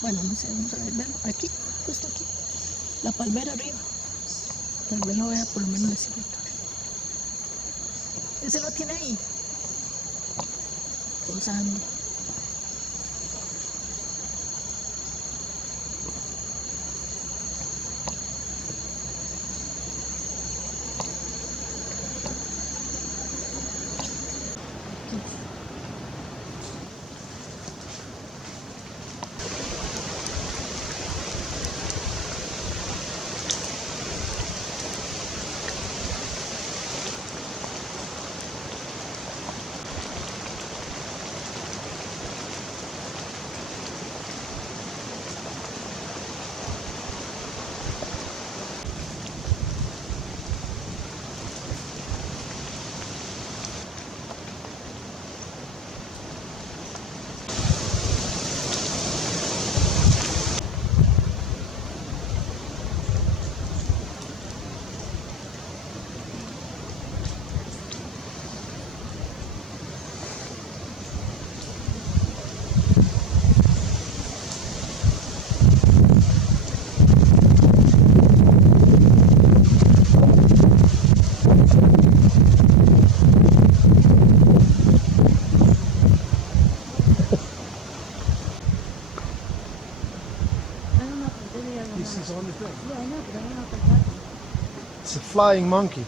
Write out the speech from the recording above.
Bueno, no sé dónde verlo. Aquí, justo aquí. La palmera arriba. Tal vez lo vea por lo menos decirle. Ese lo tiene ahí, posando. This is on the film. It's a flying monkey.